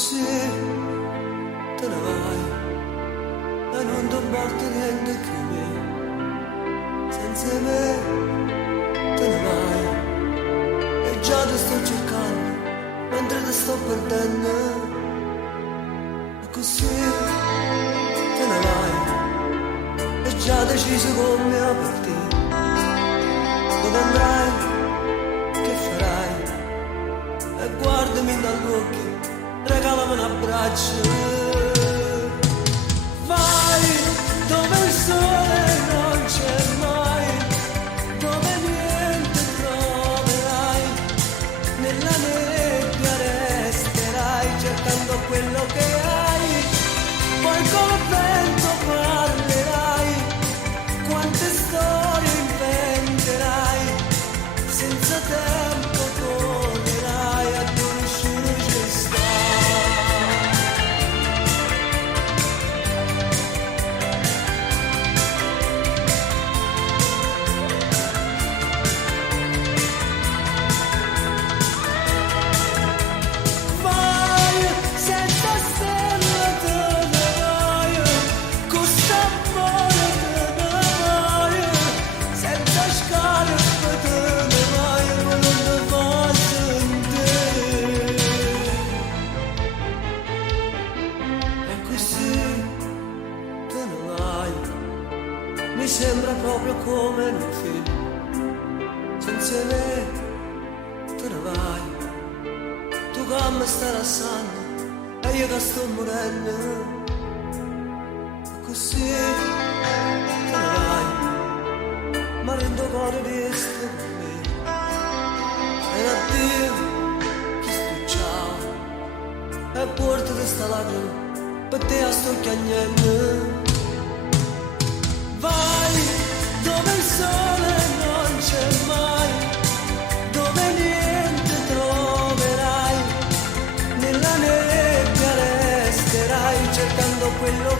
così te ne vai e non dobbarti niente che me, senza me te ne vai e già ti sto cercando mentre ti sto perdendo, e così te ne vai e già deciso con me a partire, dove andrai, che farai, e guardami dagli occhi, regalami un abbraccio. Vai dove il sole non c'è mai, dove niente troverai, nella nebbia resterai cercando quello che hai, poi col vento parlerai, quante storie inventerai, senza tempo tornerai a dove nessuno ci sta. Vai, senza stelle te ne vai, con sapore te ne vai, senza scarpe te ne vai, ma non ne vai sentire. E così te ne vai, mi sembra proprio come in un film, senza me te ne vai, tu che mi stai lasciando e io che sto morendo, e così te ne vai, ma rendo conto di essere con me, e addio, chi sto ciao, e porto questa lacrima per te a sto chiagnendo. Vai dove il sole non c'è mai, dove niente troverai, nella nebbia resterai cercando quello